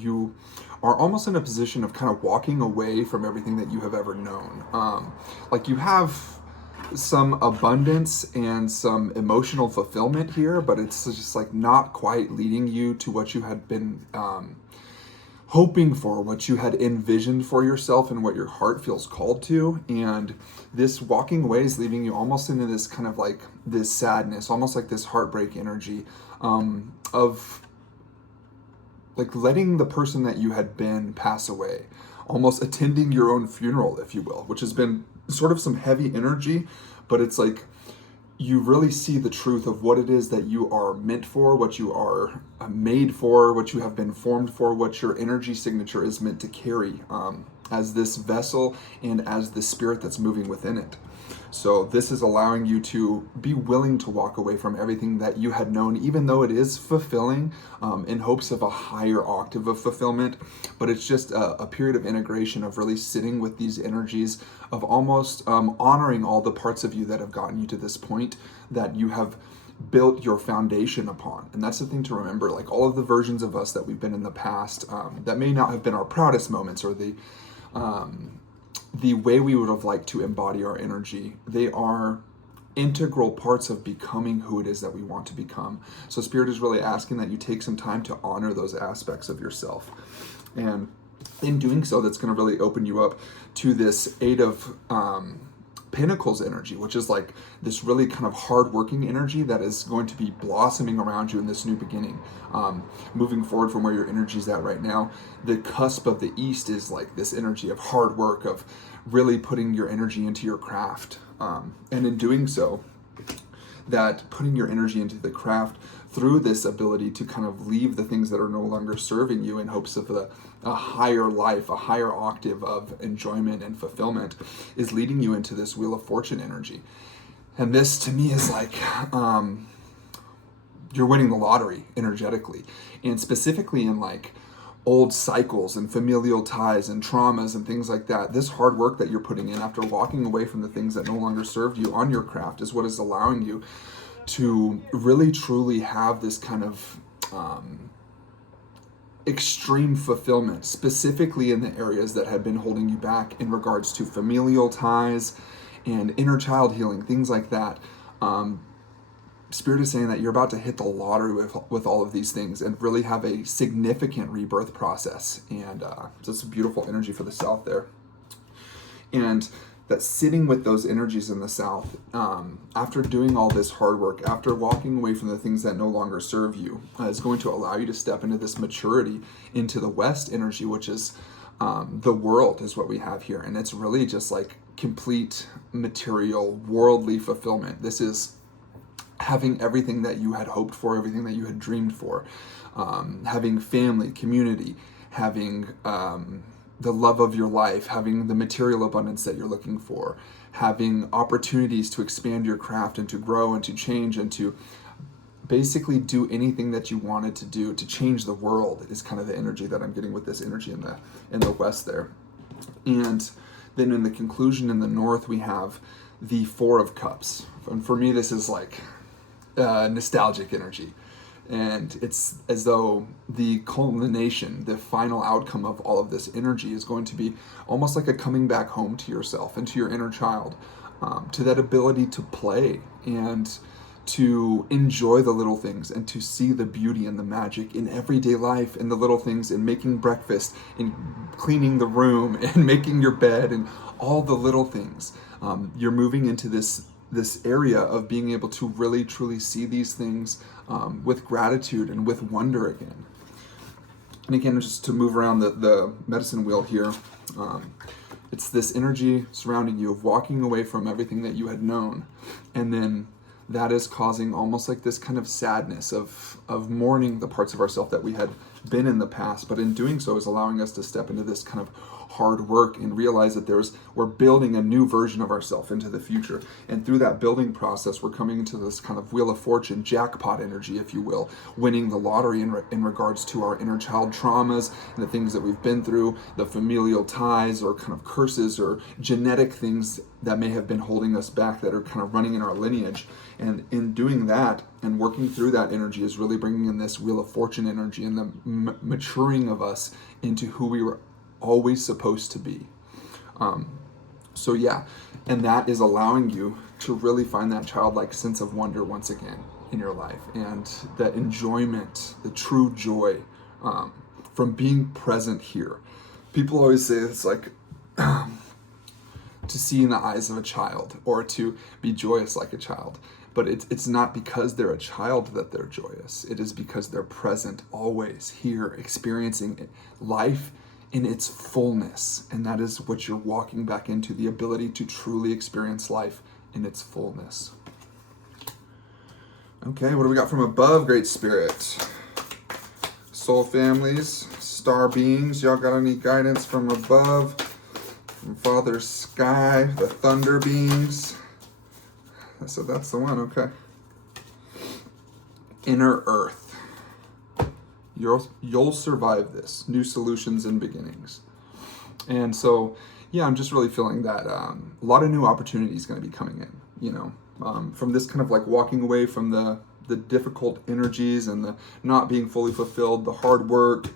You are almost in a position of kind of walking away from everything that you have ever known. Like you have some abundance and some emotional fulfillment here, but it's just like not quite leading you to what you had been hoping for, what you had envisioned for yourself and what your heart feels called to. And this walking away is leaving you almost into this kind of like this sadness, almost like this heartbreak energy of like letting the person that you had been pass away, almost attending your own funeral, if you will, which has been sort of some heavy energy, but it's like you really see the truth of what it is that you are meant for, what you are made for, what you have been formed for, what your energy signature is meant to carry as this vessel and as the spirit that's moving within it. So this is allowing you to be willing to walk away from everything that you had known, even though it is fulfilling, in hopes of a higher octave of fulfillment. But it's just a period of integration, of really sitting with these energies, of almost honoring all the parts of you that have gotten you to this point that you have built your foundation upon. And that's the thing to remember, like all of the versions of us that we've been in the past that may not have been our proudest moments or the way we would have liked to embody our energy, they are integral parts of becoming who it is that we want to become. So Spirit is really asking that you take some time to honor those aspects of yourself. And in doing so, that's going to really open you up to this Eight of Pentacles energy, which is like this really kind of hard-working energy that is going to be blossoming around you in this new beginning. Moving forward from where your energy is at right now, the cusp of the East is like this energy of hard work, of really putting your energy into your craft. And in doing so, that putting your energy into the craft through this ability to kind of leave the things that are no longer serving you in hopes of a higher life, a higher octave of enjoyment and fulfillment, is leading you into this Wheel of Fortune energy. And this to me is like you're winning the lottery energetically, and specifically in like old cycles and familial ties and traumas and things like that. This hard work that you're putting in after walking away from the things that no longer served you on your craft is what is allowing you to really truly have this kind of extreme fulfillment, specifically in the areas that had been holding you back in regards to familial ties and inner child healing, things like that. Spirit is saying that you're about to hit the lottery with all of these things and really have a significant rebirth process. And so it's a beautiful energy for the South there. And that sitting with those energies in the South, after doing all this hard work, after walking away from the things that no longer serve you, is going to allow you to step into this maturity into the West energy, which is the world is what we have here. And it's really just like complete material, worldly fulfillment. This is having everything that you had hoped for, everything that you had dreamed for, having family, community, having the love of your life, having the material abundance that you're looking for, having opportunities to expand your craft and to grow and to change and to basically do anything that you wanted to do to change the world is kind of the energy that I'm getting with this energy in the West there. And then in the conclusion in the North, we have the Four of Cups. And for me, this is like nostalgic energy. And it's as though the culmination, the final outcome of all of this energy is going to be almost like a coming back home to yourself and to your inner child, to that ability to play and to enjoy the little things and to see the beauty and the magic in everyday life, in the little things, in making breakfast, in cleaning the room, and making your bed, and all the little things. You're moving into this area of being able to really truly see these things with gratitude and with wonder again. And again, just to move around the medicine wheel here, it's this energy surrounding you of walking away from everything that you had known, and then that is causing almost like this kind of sadness of mourning the parts of ourselves that we had been in the past, but in doing so is allowing us to step into this kind of hard work and realize that we're building a new version of ourselves into the future. And through that building process, we're coming into this kind of Wheel of Fortune, jackpot energy, if you will, winning the lottery in regards to our inner child traumas and the things that we've been through, the familial ties or kind of curses or genetic things that may have been holding us back that are kind of running in our lineage. And in doing that, And working through that energy is really bringing in this Wheel of Fortune energy and the maturing of us into who we were always supposed to be. So yeah, and that is allowing you to really find that childlike sense of wonder once again in your life, and that enjoyment, the true joy from being present here. People always say it's like to see in the eyes of a child, or to be joyous like a child. But it's not because they're a child that they're joyous. It is because they're present, always here, experiencing life in its fullness. And that is what you're walking back into, the ability to truly experience life in its fullness. Okay, what do we got from above, Great Spirit? Soul families, star beings, y'all got any guidance from above? From Father Sky, the thunder beings? So that's the one, okay. Inner Earth. You'll survive this. New solutions and beginnings. And so, yeah, I'm just really feeling that a lot of new opportunities going to be coming in, you know, from this kind of like walking away from the difficult energies and the not being fully fulfilled, the hard work,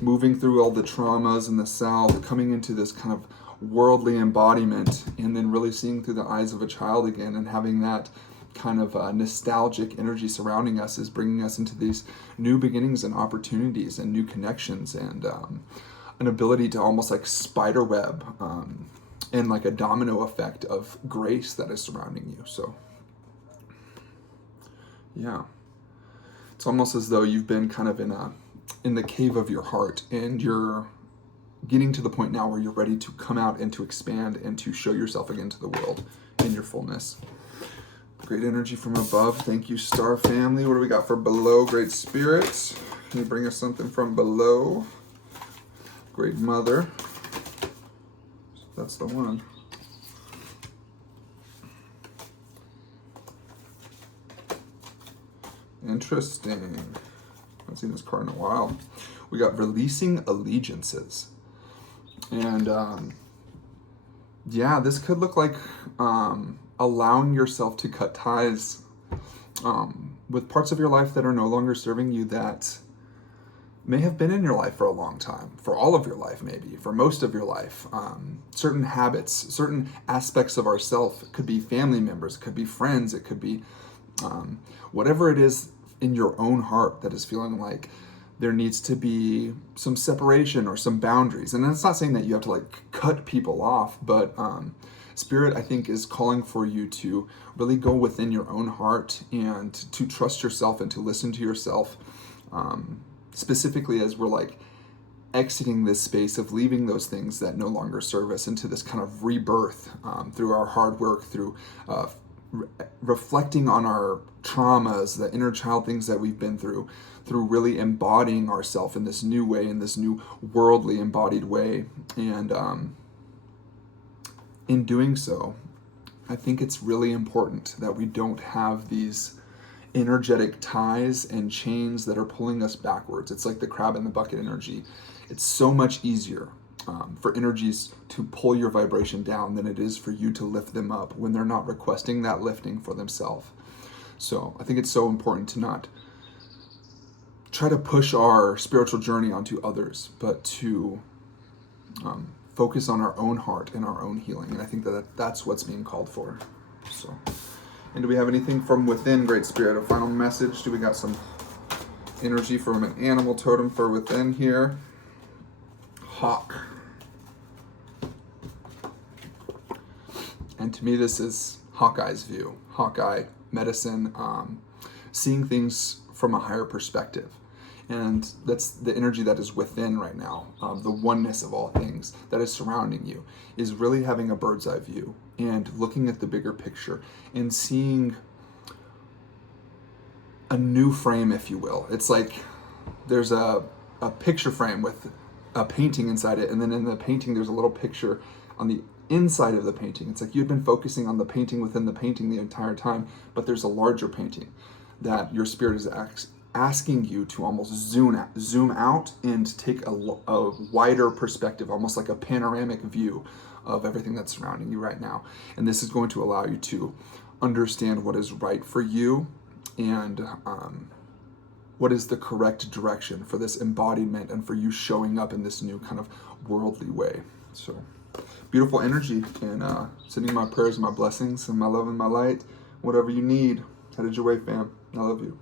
moving through all the traumas and the self, coming into this kind of worldly embodiment, and then really seeing through the eyes of a child again, and having that kind of nostalgic energy surrounding us is bringing us into these new beginnings and opportunities and new connections, and an ability to almost like spider web and like a domino effect of grace that is surrounding you. So yeah, it's almost as though you've been kind of in the cave of your heart, and you're getting to the point now where you're ready to come out and to expand and to show yourself again to the world in your fullness. Great energy from above. Thank you, star family. What do we got for below, Great Spirit? Can you bring us something from below? Great Mother. That's the one. Interesting. I haven't seen this card in a while. We got releasing allegiances. And yeah, this could look like allowing yourself to cut ties with parts of your life that are no longer serving you, that may have been in your life for a long time, for all of your life maybe, for most of your life. Certain habits, certain aspects of ourself. It could be family members, it could be friends, it could be whatever it is in your own heart that is feeling like there needs to be some separation or some boundaries. And that's not saying that you have to like cut people off, but Spirit, I think, is calling for you to really go within your own heart and to trust yourself and to listen to yourself, specifically as we're like exiting this space of leaving those things that no longer serve us, into this kind of rebirth through our hard work, through reflecting on our traumas, the inner child things that we've been through really embodying ourselves in this new way, in this new worldly embodied way. And in doing so, I think it's really important that we don't have these energetic ties and chains that are pulling us backwards. It's like the crab in the bucket energy. It's so much easier for energies to pull your vibration down than it is for you to lift them up when they're not requesting that lifting for themselves. So I think it's so important to not try to push our spiritual journey onto others, but to focus on our own heart and our own healing. And I think that's what's being called for. So, and do we have anything from within, Great Spirit? A final message? Do we got some energy from an animal totem for within here? Hawk. And to me, this is Hawkeye's view. Hawkeye, medicine, seeing things from a higher perspective. And that's the energy that is within right now. The oneness of all things that is surrounding you is really having a bird's eye view and looking at the bigger picture and seeing a new frame, if you will. It's like there's a picture frame with a painting inside it, and then in the painting there's a little picture on the inside of the painting. It's like you've been focusing on the painting within the painting the entire time, but there's a larger painting that your spirit is asking you to almost zoom out and take a wider perspective, almost like a panoramic view of everything that's surrounding you right now. And this is going to allow you to understand what is right for you and what is the correct direction for this embodiment and for you showing up in this new kind of worldly way. So beautiful energy, and sending my prayers and my blessings and my love and my light. Whatever you need, headed your way, fam. I love you.